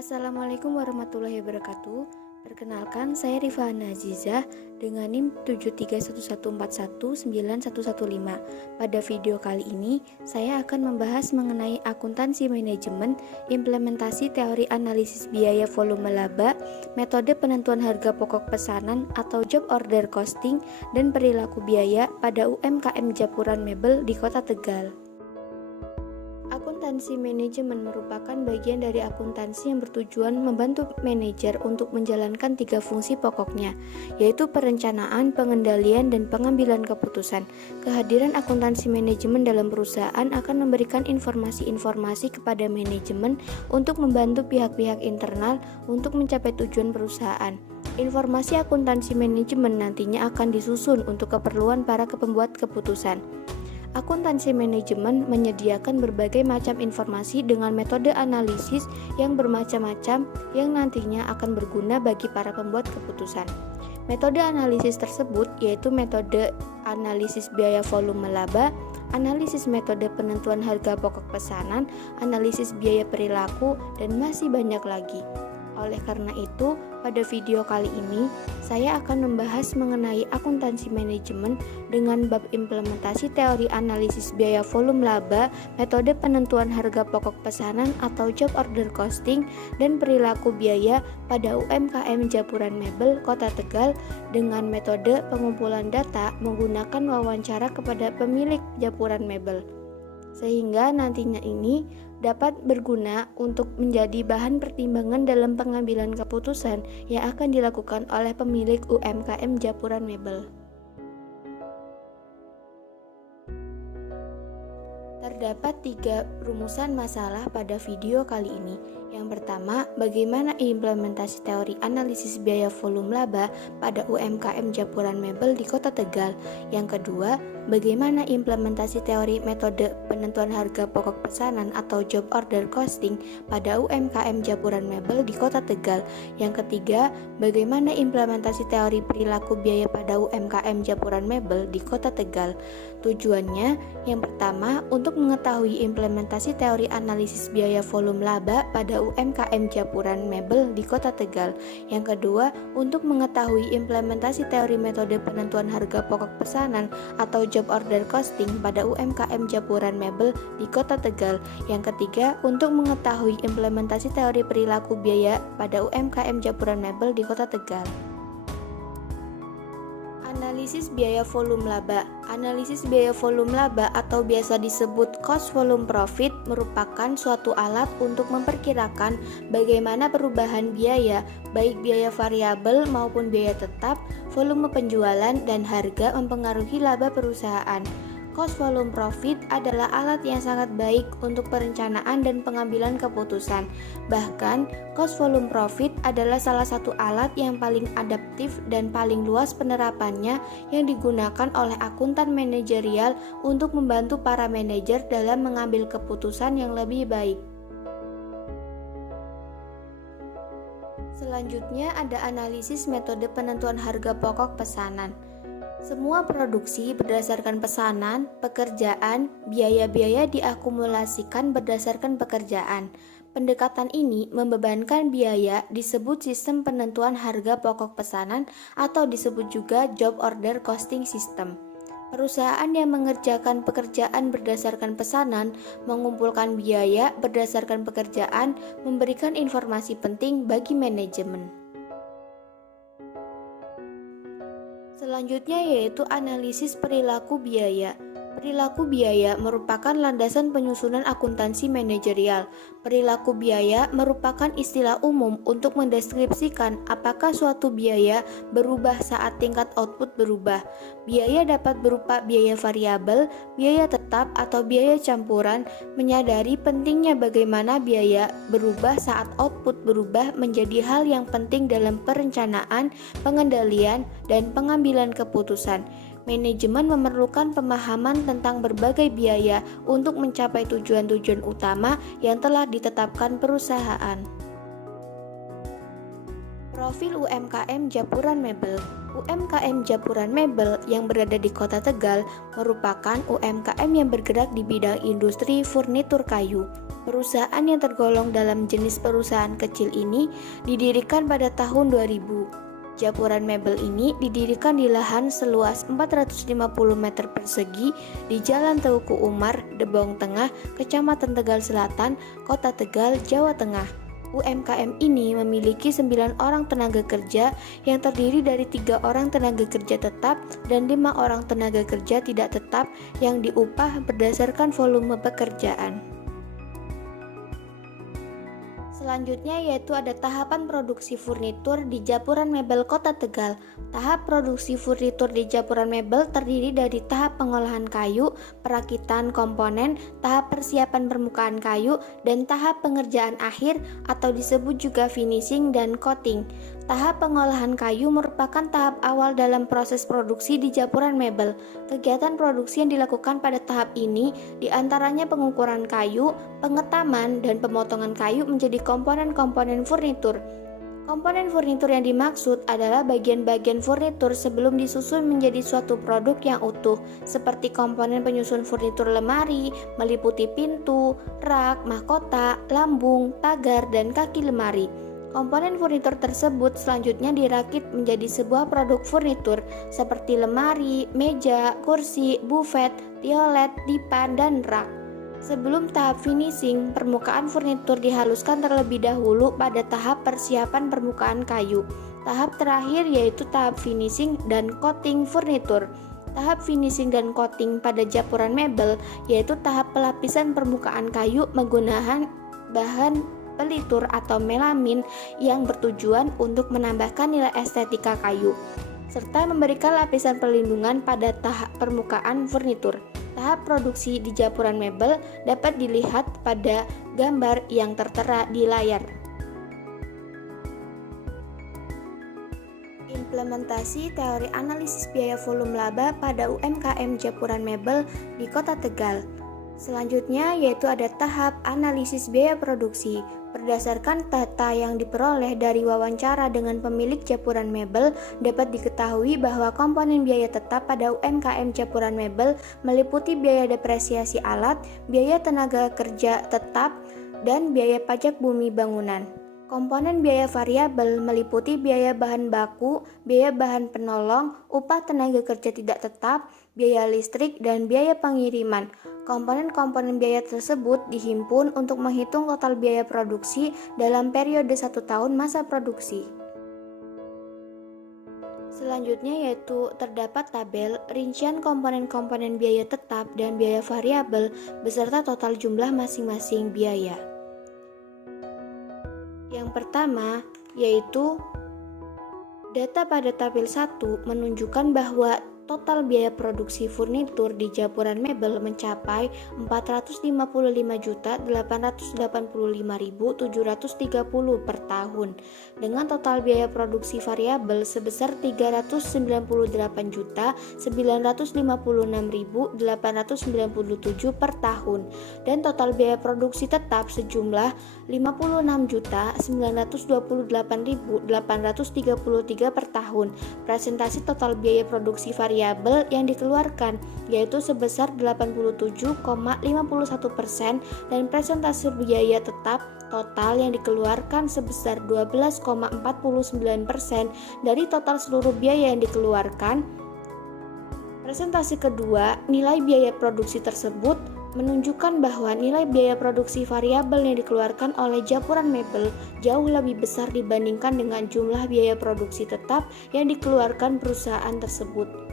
Assalamualaikum warahmatullahi wabarakatuh. Perkenalkan, saya Rifana Azizah dengan NIM 73114191115. Pada video kali ini, saya akan membahas mengenai akuntansi manajemen, implementasi teori analisis biaya volume laba, metode penentuan harga pokok pesanan atau job order costing, dan perilaku biaya pada UMKM Japuran Mebel di Kota Tegal. Akuntansi manajemen merupakan bagian dari akuntansi yang bertujuan membantu manajer untuk menjalankan 3 fungsi pokoknya, yaitu perencanaan, pengendalian, dan pengambilan keputusan. Kehadiran akuntansi manajemen dalam perusahaan akan memberikan informasi-informasi kepada manajemen untuk membantu pihak-pihak internal untuk mencapai tujuan perusahaan. Informasi akuntansi manajemen nantinya akan disusun untuk keperluan para pembuat keputusan. Akuntansi manajemen menyediakan berbagai macam informasi dengan metode analisis yang bermacam-macam yang nantinya akan berguna bagi para pembuat keputusan. Metode analisis tersebut yaitu metode analisis biaya volume laba, analisis metode penentuan harga pokok pesanan, analisis biaya perilaku, dan masih banyak lagi. Oleh karena itu, pada video kali ini, saya akan membahas mengenai akuntansi manajemen dengan bab implementasi teori analisis biaya volume laba, metode penentuan harga pokok pesanan atau job order costing, dan perilaku biaya pada UMKM Japuran Mebel, Kota Tegal dengan metode pengumpulan data menggunakan wawancara kepada pemilik Japuran Mebel. Sehingga nantinya ini dapat berguna untuk menjadi bahan pertimbangan dalam pengambilan keputusan yang akan dilakukan oleh pemilik UMKM Japuran Mebel. Terdapat 3 rumusan masalah pada video kali ini. Yang pertama, bagaimana implementasi teori analisis biaya volume laba pada UMKM Japuran Mebel di Kota Tegal. Yang kedua, bagaimana implementasi teori metode penentuan harga pokok pesanan atau job order costing pada UMKM Japuran Mebel di Kota Tegal. Yang ketiga, bagaimana implementasi teori perilaku biaya pada UMKM Japuran Mebel di Kota Tegal. Tujuannya, yang pertama, untuk mengetahui implementasi teori analisis biaya volume laba pada UMKM Japuran Mebel di Kota Tegal. Yang kedua, untuk mengetahui implementasi teori metode penentuan harga pokok pesanan atau job order costing pada UMKM Japuran Mebel di Kota Tegal. Yang ketiga, untuk mengetahui implementasi teori perilaku biaya pada UMKM Japuran Mebel di Kota Tegal. Analisis biaya volume laba. Analisis biaya volume laba atau biasa disebut cost volume profit merupakan suatu alat untuk memperkirakan bagaimana perubahan biaya, baik biaya variabel maupun biaya tetap, volume penjualan, dan harga mempengaruhi laba perusahaan. Cost volume profit adalah alat yang sangat baik untuk perencanaan dan pengambilan keputusan. Bahkan, cost volume profit adalah salah satu alat yang paling adaptif dan paling luas penerapannya yang digunakan oleh akuntan manajerial untuk membantu para manajer dalam mengambil keputusan yang lebih baik. Selanjutnya ada analisis metode penentuan harga pokok pesanan. Semua produksi berdasarkan pesanan, pekerjaan, biaya-biaya diakumulasikan berdasarkan pekerjaan. Pendekatan ini membebankan biaya disebut sistem penentuan harga pokok pesanan atau disebut juga job order costing system. Perusahaan yang mengerjakan pekerjaan berdasarkan pesanan, mengumpulkan biaya berdasarkan pekerjaan, memberikan informasi penting bagi manajemen. Selanjutnya yaitu analisis perilaku biaya. Perilaku biaya merupakan landasan penyusunan akuntansi manajerial. Perilaku biaya merupakan istilah umum untuk mendeskripsikan apakah suatu biaya berubah saat tingkat output berubah. Biaya dapat berupa biaya variabel, biaya tetap, atau biaya campuran. Menyadari pentingnya bagaimana biaya berubah saat output berubah menjadi hal yang penting dalam perencanaan, pengendalian, dan pengambilan keputusan. Manajemen memerlukan pemahaman tentang berbagai biaya untuk mencapai tujuan-tujuan utama yang telah ditetapkan perusahaan. Profil UMKM Japuran Mebel. UMKM Japuran Mebel yang berada di Kota Tegal merupakan UMKM yang bergerak di bidang industri furnitur kayu. Perusahaan yang tergolong dalam jenis perusahaan kecil ini didirikan pada tahun 2000. Japuran mebel ini didirikan di lahan seluas 450 meter persegi di Jalan Teuku Umar, Debong Tengah, Kecamatan Tegal Selatan, Kota Tegal, Jawa Tengah. UMKM ini memiliki 9 orang tenaga kerja yang terdiri dari 3 orang tenaga kerja tetap dan 5 orang tenaga kerja tidak tetap yang diupah berdasarkan volume pekerjaan. Selanjutnya yaitu ada tahapan produksi furnitur di Japuran Mebel Kota Tegal. Tahap produksi furnitur di Japuran Mebel terdiri dari tahap pengolahan kayu, perakitan komponen, tahap persiapan permukaan kayu, dan tahap pengerjaan akhir atau disebut juga finishing dan coating. Tahap pengolahan kayu merupakan tahap awal dalam proses produksi di Japuran Mebel. Kegiatan produksi yang dilakukan pada tahap ini diantaranya pengukuran kayu, pengetaman, dan pemotongan kayu menjadi komponen-komponen furnitur. Komponen furnitur yang dimaksud adalah bagian-bagian furnitur sebelum disusun menjadi suatu produk yang utuh, seperti komponen penyusun furnitur lemari, meliputi pintu, rak, mahkota, lambung, pagar, dan kaki lemari. Komponen furnitur tersebut selanjutnya dirakit menjadi sebuah produk furnitur seperti lemari, meja, kursi, bufet, tiolet, dipan, dan rak. Sebelum tahap finishing, permukaan furnitur dihaluskan terlebih dahulu pada tahap persiapan permukaan kayu. Tahap terakhir yaitu tahap finishing dan coating furnitur. Tahap finishing dan coating pada Japuran Mebel yaitu tahap pelapisan permukaan kayu menggunakan bahan pelitur atau melamin yang bertujuan untuk menambahkan nilai estetika kayu, serta memberikan lapisan perlindungan pada tahap permukaan furnitur. Tahap produksi di Japuran Mebel dapat dilihat pada gambar yang tertera di layar. Implementasi teori analisis biaya volume laba pada UMKM Japuran Mebel di Kota Tegal. Selanjutnya yaitu ada tahap analisis biaya produksi. Berdasarkan data yang diperoleh dari wawancara dengan pemilik Japuran Mebel, dapat diketahui bahwa komponen biaya tetap pada UMKM Japuran Mebel meliputi biaya depresiasi alat, biaya tenaga kerja tetap, dan biaya pajak bumi bangunan. Komponen biaya variabel meliputi biaya bahan baku, biaya bahan penolong, upah tenaga kerja tidak tetap, biaya listrik, dan biaya pengiriman. Komponen-komponen biaya tersebut dihimpun untuk menghitung total biaya produksi dalam periode 1 tahun masa produksi. Selanjutnya yaitu terdapat tabel rincian komponen-komponen biaya tetap dan biaya variabel beserta total jumlah masing-masing biaya. Yang pertama yaitu data pada tabel 1 menunjukkan bahwa total biaya produksi furnitur di Japuran Mebel mencapai 450.885.730 per tahun, dengan total biaya produksi variabel sebesar 398.956.897 per tahun, dan total biaya produksi tetap sejumlah 56.928.833 per tahun. Presentasi total biaya produksi variabel yang dikeluarkan yaitu sebesar 87,51% dan presentasi biaya tetap total yang dikeluarkan sebesar 12,49% dari total seluruh biaya yang dikeluarkan. Presentasi kedua, nilai biaya produksi tersebut menunjukkan bahwa nilai biaya produksi variabel yang dikeluarkan oleh Japuran Mebel jauh lebih besar dibandingkan dengan jumlah biaya produksi tetap yang dikeluarkan perusahaan tersebut.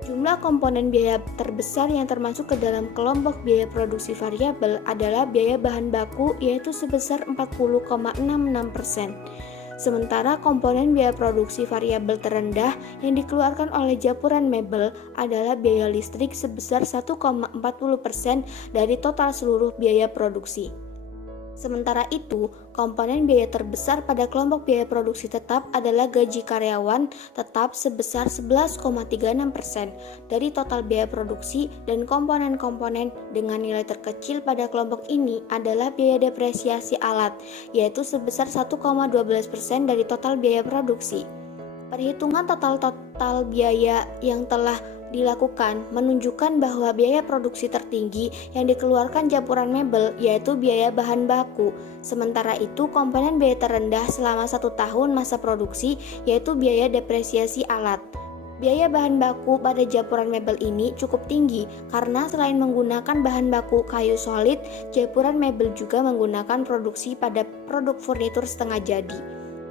Jumlah komponen biaya terbesar yang termasuk ke dalam kelompok biaya produksi variabel adalah biaya bahan baku yaitu sebesar 40,66%. Sementara komponen biaya produksi variabel terendah yang dikeluarkan oleh Japuran Mebel adalah biaya listrik sebesar 1,40% dari total seluruh biaya produksi. Sementara itu, komponen biaya terbesar pada kelompok biaya produksi tetap adalah gaji karyawan tetap sebesar 11,36% dari total biaya produksi, dan komponen-komponen dengan nilai terkecil pada kelompok ini adalah biaya depresiasi alat, yaitu sebesar 1,12% dari total biaya produksi. Perhitungan total biaya yang telah dilakukan menunjukkan bahwa biaya produksi tertinggi yang dikeluarkan Japuran Mebel yaitu biaya bahan baku. Sementara itu komponen biaya terendah selama 1 tahun masa produksi yaitu biaya depresiasi alat. Biaya bahan baku pada Japuran Mebel ini cukup tinggi karena selain menggunakan bahan baku kayu solid, Japuran Mebel juga menggunakan produksi pada produk furnitur setengah jadi,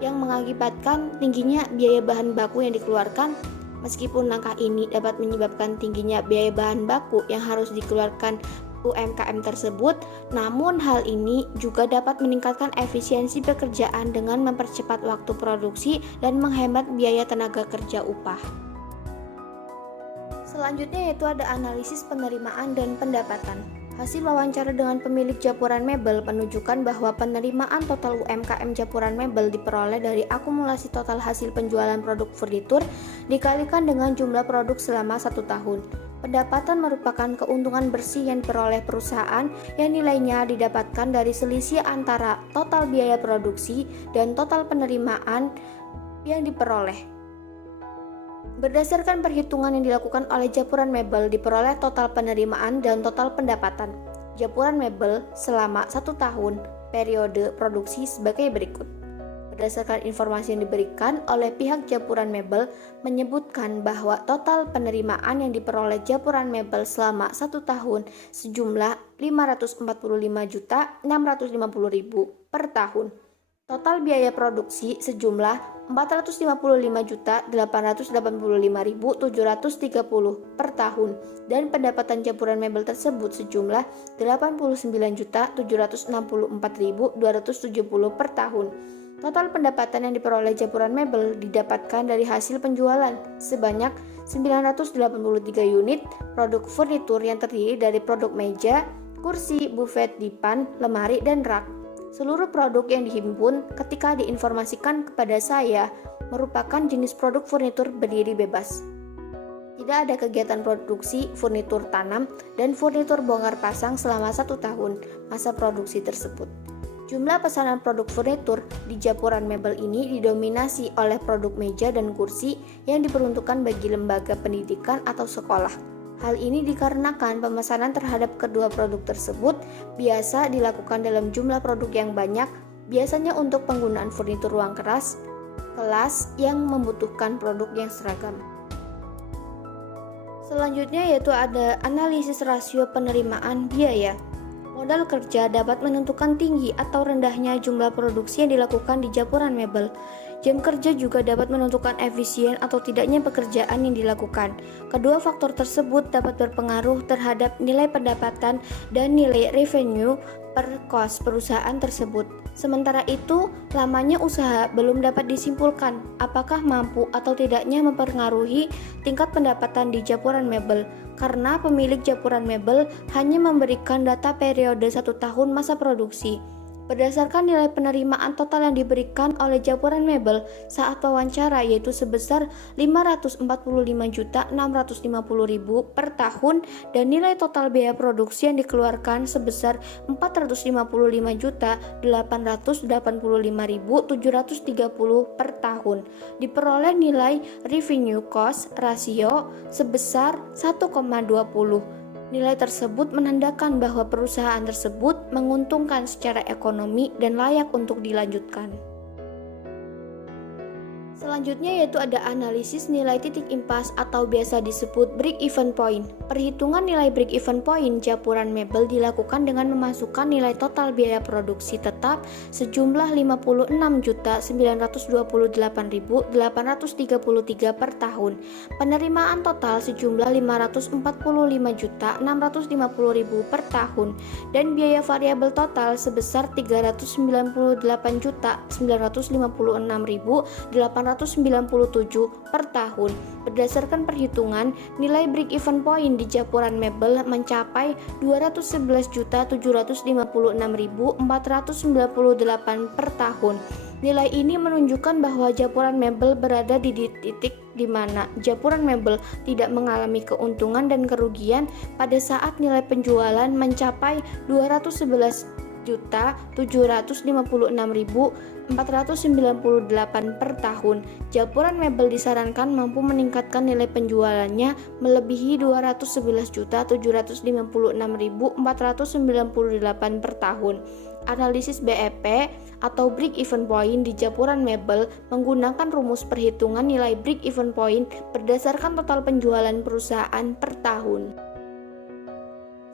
yang mengakibatkan tingginya biaya bahan baku yang dikeluarkan. Meskipun langkah ini dapat menyebabkan tingginya biaya bahan baku yang harus dikeluarkan UMKM tersebut, namun hal ini juga dapat meningkatkan efisiensi pekerjaan dengan mempercepat waktu produksi dan menghemat biaya tenaga kerja upah. Selanjutnya yaitu ada analisis penerimaan dan pendapatan. Hasil wawancara dengan pemilik Japuran Mebel menunjukkan bahwa penerimaan total UMKM Japuran Mebel diperoleh dari akumulasi total hasil penjualan produk furnitur dikalikan dengan jumlah produk selama 1 tahun. Pendapatan merupakan keuntungan bersih yang diperoleh perusahaan yang nilainya didapatkan dari selisih antara total biaya produksi dan total penerimaan yang diperoleh. Berdasarkan perhitungan yang dilakukan oleh Japuran Mebel, diperoleh total penerimaan dan total pendapatan Japuran Mebel selama 1 tahun periode produksi sebagai berikut. Berdasarkan informasi yang diberikan oleh pihak Japuran Mebel menyebutkan bahwa total penerimaan yang diperoleh Japuran Mebel selama 1 tahun sejumlah 545.650.000 per tahun. Total biaya produksi sejumlah 455.885.730 per tahun dan pendapatan Japuran Mebel tersebut sejumlah 89.764.270 per tahun. Total pendapatan yang diperoleh Japuran Mebel didapatkan dari hasil penjualan sebanyak 983 unit produk furnitur yang terdiri dari produk meja, kursi, buffet, dipan, lemari, dan rak. Seluruh produk yang dihimpun ketika diinformasikan kepada saya merupakan jenis produk furnitur berdiri bebas. Tidak ada kegiatan produksi furnitur tanam dan furnitur bongkar pasang selama 1 tahun masa produksi tersebut. Jumlah pesanan produk furnitur di Japuran Mebel ini didominasi oleh produk meja dan kursi yang diperuntukkan bagi lembaga pendidikan atau sekolah. Hal ini dikarenakan pemesanan terhadap kedua produk tersebut biasa dilakukan dalam jumlah produk yang banyak, biasanya untuk penggunaan furnitur ruang kelas yang membutuhkan produk yang seragam. Selanjutnya yaitu ada analisis rasio penerimaan biaya. Modal kerja dapat menentukan tinggi atau rendahnya jumlah produksi yang dilakukan di Japuran Mebel. Jam kerja juga dapat menentukan efisien atau tidaknya pekerjaan yang dilakukan. Kedua faktor tersebut dapat berpengaruh terhadap nilai pendapatan dan nilai revenue per cost perusahaan tersebut. Sementara itu, lamanya usaha belum dapat disimpulkan apakah mampu atau tidaknya mempengaruhi tingkat pendapatan di Japuran Mebel, karena pemilik Japuran Mebel hanya memberikan data periode 1 tahun masa produksi. Berdasarkan nilai penerimaan total yang diberikan oleh Japuran Mebel saat wawancara yaitu sebesar 545.650.000 per tahun dan nilai total biaya produksi yang dikeluarkan sebesar 455.885.730 per tahun. Diperoleh nilai revenue cost ratio sebesar 1,20. Nilai tersebut menandakan bahwa perusahaan tersebut menguntungkan secara ekonomi dan layak untuk dilanjutkan. Selanjutnya yaitu ada analisis nilai titik impas atau biasa disebut break-even point. Perhitungan nilai break-even point Japuran Mebel dilakukan dengan memasukkan nilai total biaya produksi tetap sejumlah 56.928.833 per tahun, penerimaan total sejumlah 545.650.000 per tahun, dan biaya variabel total sebesar 398.956.897 per tahun. Berdasarkan perhitungan, nilai break-even point di Japuran Mebel mencapai 211.756.498 per tahun. Nilai ini menunjukkan bahwa Japuran Mebel berada di titik di mana Japuran Mebel tidak mengalami keuntungan dan kerugian pada saat nilai penjualan mencapai 211 per tahun. Japuran Mebel disarankan mampu meningkatkan nilai penjualannya melebihi 211.776.498 per tahun. Analisis BEP atau break even point di Japuran Mebel menggunakan rumus perhitungan nilai break even point berdasarkan total penjualan perusahaan per tahun.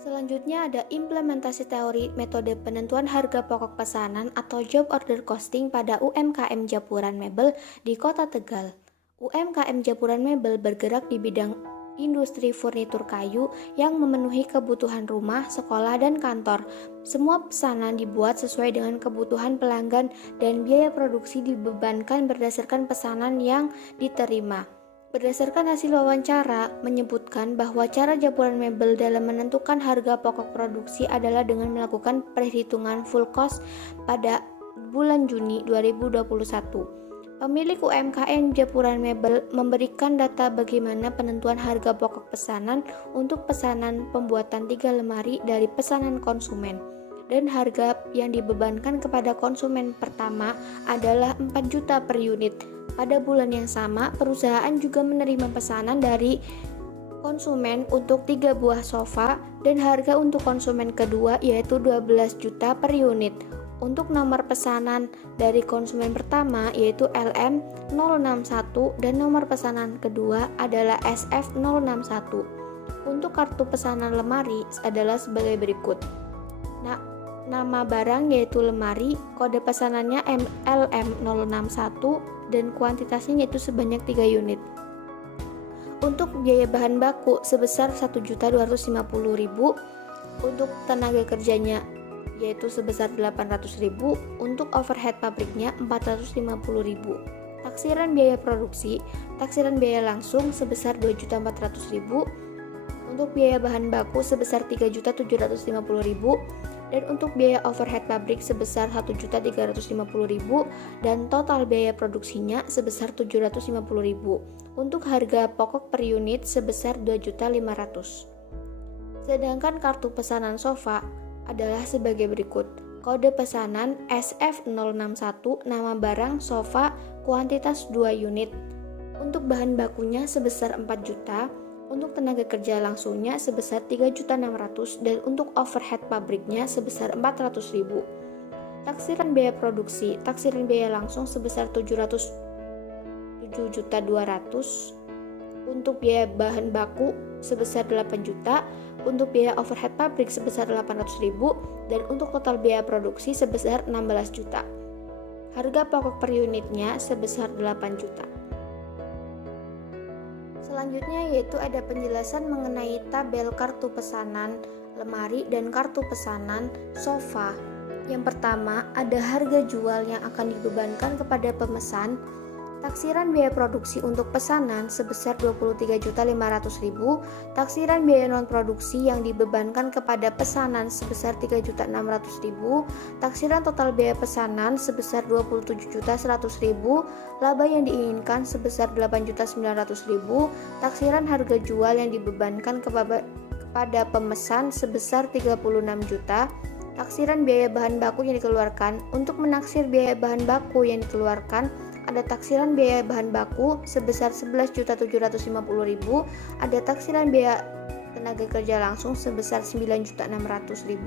Selanjutnya ada implementasi teori metode penentuan harga pokok pesanan atau job order costing pada UMKM Japuran Mebel di Kota Tegal. UMKM Japuran Mebel bergerak di bidang industri furnitur kayu yang memenuhi kebutuhan rumah, sekolah, dan kantor. Semua pesanan dibuat sesuai dengan kebutuhan pelanggan dan biaya produksi dibebankan berdasarkan pesanan yang diterima. Berdasarkan hasil wawancara, menyebutkan bahwa cara Japuran Mebel dalam menentukan harga pokok produksi adalah dengan melakukan perhitungan full cost pada bulan Juni 2021. Pemilik UMKM Japuran Mebel memberikan data bagaimana penentuan harga pokok pesanan untuk pesanan pembuatan 3 lemari dari pesanan konsumen. Dan harga yang dibebankan kepada konsumen pertama adalah 4 juta per unit. Pada bulan yang sama, perusahaan juga menerima pesanan dari konsumen untuk 3 buah sofa dan harga untuk konsumen kedua yaitu 12 juta per unit. Untuk nomor pesanan dari konsumen pertama yaitu LM061 dan nomor pesanan kedua adalah SF061. Untuk kartu pesanan lemari adalah sebagai berikut. Nama barang yaitu lemari, kode pesanannya LM061 dan kuantitasnya yaitu sebanyak 3 unit. Untuk biaya bahan baku sebesar 1.250.000, untuk tenaga kerjanya yaitu sebesar 800.000, untuk overhead pabriknya 450.000. Taksiran biaya produksi, taksiran biaya langsung sebesar 2.400.000, untuk biaya bahan baku sebesar 3.750.000, dan untuk biaya overhead pabrik sebesar 1.350.000 dan total biaya produksinya sebesar 750.000. Untuk harga pokok per unit sebesar 2.500.000. Sedangkan kartu pesanan sofa adalah sebagai berikut. Kode pesanan SF061, nama barang sofa, kuantitas 2 unit. Untuk bahan bakunya sebesar 4 juta, untuk tenaga kerja langsungnya sebesar 3.600.000 dan untuk overhead pabriknya sebesar 400.000. Taksiran biaya produksi, taksiran biaya langsung sebesar 7.200.000. Untuk biaya bahan baku sebesar 8 juta, untuk biaya overhead pabrik sebesar 800.000 dan untuk total biaya produksi sebesar 16 juta. Harga pokok per unitnya sebesar 8 juta. Selanjutnya yaitu ada penjelasan mengenai tabel kartu pesanan lemari dan kartu pesanan sofa. Yang pertama, ada harga jual yang akan dibebankan kepada pemesan. Taksiran biaya produksi untuk pesanan sebesar 23.500.000, taksiran biaya non produksi yang dibebankan kepada pesanan sebesar 3.600.000, taksiran total biaya pesanan sebesar 27.100.000, laba yang diinginkan sebesar 8.900.000, taksiran harga jual yang dibebankan kepada pemesan sebesar 36 juta, taksiran biaya bahan baku yang dikeluarkan. Untuk menaksir biaya bahan baku yang dikeluarkan, ada taksiran biaya bahan baku sebesar 11.750.000, ada taksiran biaya tenaga kerja langsung sebesar 9.600.000,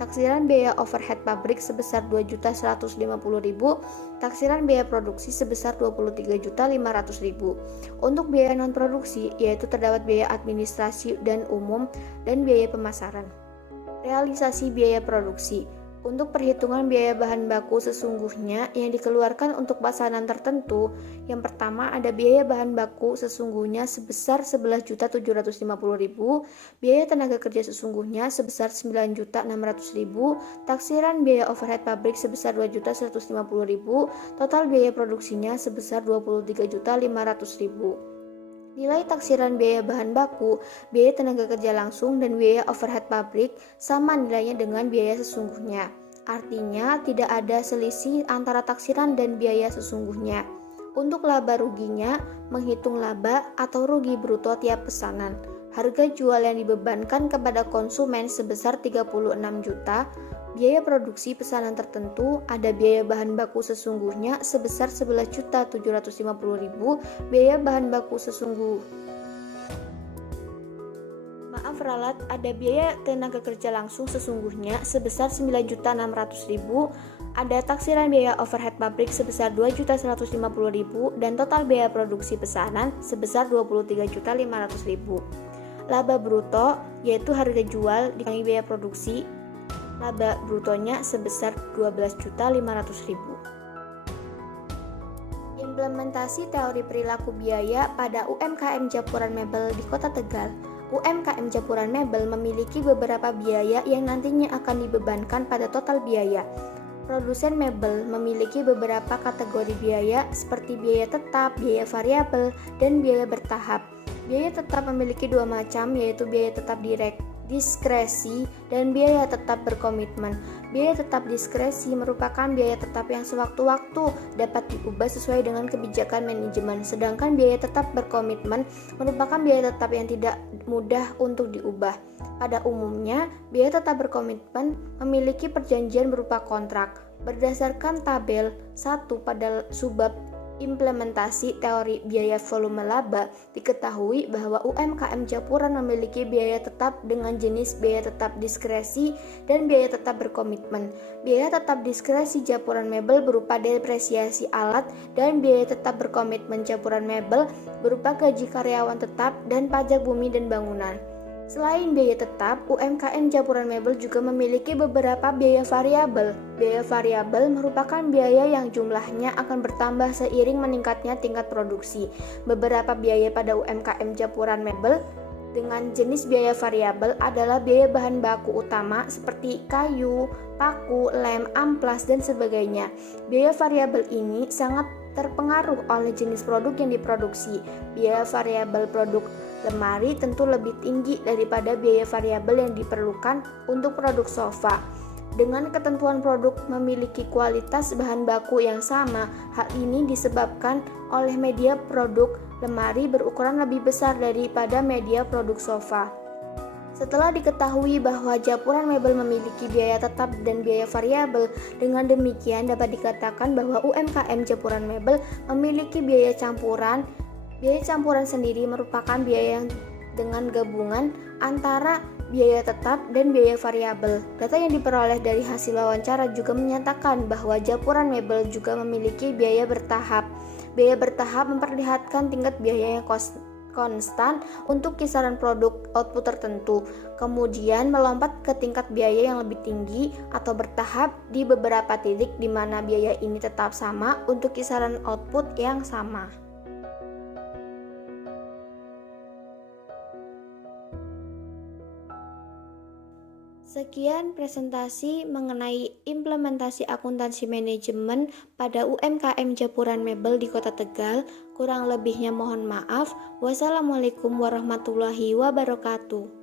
taksiran biaya overhead pabrik sebesar 2.150.000, taksiran biaya produksi sebesar 23.500.000. Untuk biaya non produksi yaitu terdapat biaya administrasi dan umum dan biaya pemasaran. Realisasi biaya produksi. Untuk perhitungan biaya bahan baku sesungguhnya yang dikeluarkan untuk pesanan tertentu, yang pertama ada biaya bahan baku sesungguhnya sebesar 11.750.000, biaya tenaga kerja sesungguhnya sebesar 9.600.000, taksiran biaya overhead pabrik sebesar 2.150.000, total biaya produksinya sebesar 23.500.000. Nilai taksiran biaya bahan baku, biaya tenaga kerja langsung, dan biaya overhead pabrik sama nilainya dengan biaya sesungguhnya. Artinya, tidak ada selisih antara taksiran dan biaya sesungguhnya. Untuk laba ruginya, menghitung laba atau rugi bruto tiap pesanan. Harga jual yang dibebankan kepada konsumen sebesar 36 juta, Biaya produksi pesanan tertentu ada biaya bahan baku sesungguhnya sebesar 11.750.000, biaya bahan baku ralat ada biaya tenaga kerja langsung sesungguhnya sebesar 9.600.000, ada taksiran biaya overhead pabrik sebesar 2.150.000 dan total biaya produksi pesanan sebesar 23.500.000. Laba bruto yaitu harga jual dikurangi biaya produksi, laba brutonya sebesar 12.500.000. Implementasi teori perilaku biaya pada UMKM Japuran Mebel di Kota Tegal. UMKM Japuran Mebel memiliki beberapa biaya yang nantinya akan dibebankan pada total biaya. Produsen mebel memiliki beberapa kategori biaya seperti biaya tetap, biaya variabel, dan biaya bertahap. Biaya tetap memiliki dua macam, yaitu biaya tetap diskresi dan biaya tetap berkomitmen. Biaya tetap diskresi merupakan biaya tetap yang sewaktu-waktu dapat diubah sesuai dengan kebijakan manajemen, sedangkan biaya tetap berkomitmen merupakan biaya tetap yang tidak mudah untuk diubah. Pada umumnya, biaya tetap berkomitmen memiliki perjanjian berupa kontrak. Berdasarkan tabel 1 pada subbab implementasi teori biaya volume laba, diketahui bahwa UMKM Japuran memiliki biaya tetap dengan jenis biaya tetap diskresi dan biaya tetap berkomitmen. Biaya tetap diskresi Japuran Mebel berupa depresiasi alat dan biaya tetap berkomitmen Japuran Mebel berupa gaji karyawan tetap dan pajak bumi dan bangunan. Selain biaya tetap, UMKM Japuran Mebel juga memiliki beberapa biaya variabel. Biaya variabel merupakan biaya yang jumlahnya akan bertambah seiring meningkatnya tingkat produksi. Beberapa biaya pada UMKM Japuran Mebel dengan jenis biaya variabel adalah biaya bahan baku utama seperti kayu, paku, lem, amplas, dan sebagainya. Biaya variabel ini sangat terpengaruh oleh jenis produk yang diproduksi. Biaya variabel produk lemari tentu lebih tinggi daripada biaya variabel yang diperlukan untuk produk sofa. Dengan ketentuan produk memiliki kualitas bahan baku yang sama, hal ini disebabkan oleh media produk lemari berukuran lebih besar daripada media produk sofa. Setelah diketahui bahwa Japuran Mebel memiliki biaya tetap dan biaya variabel, dengan demikian dapat dikatakan bahwa UMKM Japuran Mebel memiliki biaya campuran. Biaya campuran sendiri merupakan biaya yang dengan gabungan antara biaya tetap dan biaya variabel. Data yang diperoleh dari hasil wawancara juga menyatakan bahwa Japuran Mebel juga memiliki biaya bertahap. Biaya bertahap memperlihatkan tingkat biaya yang konstan untuk kisaran produk output tertentu, kemudian melompat ke tingkat biaya yang lebih tinggi atau bertahap di beberapa titik di mana biaya ini tetap sama untuk kisaran output yang sama. Sekian presentasi mengenai implementasi akuntansi manajemen pada UMKM Japuran Mebel di Kota Tegal. Kurang lebihnya mohon maaf. Wassalamualaikum warahmatullahi wabarakatuh.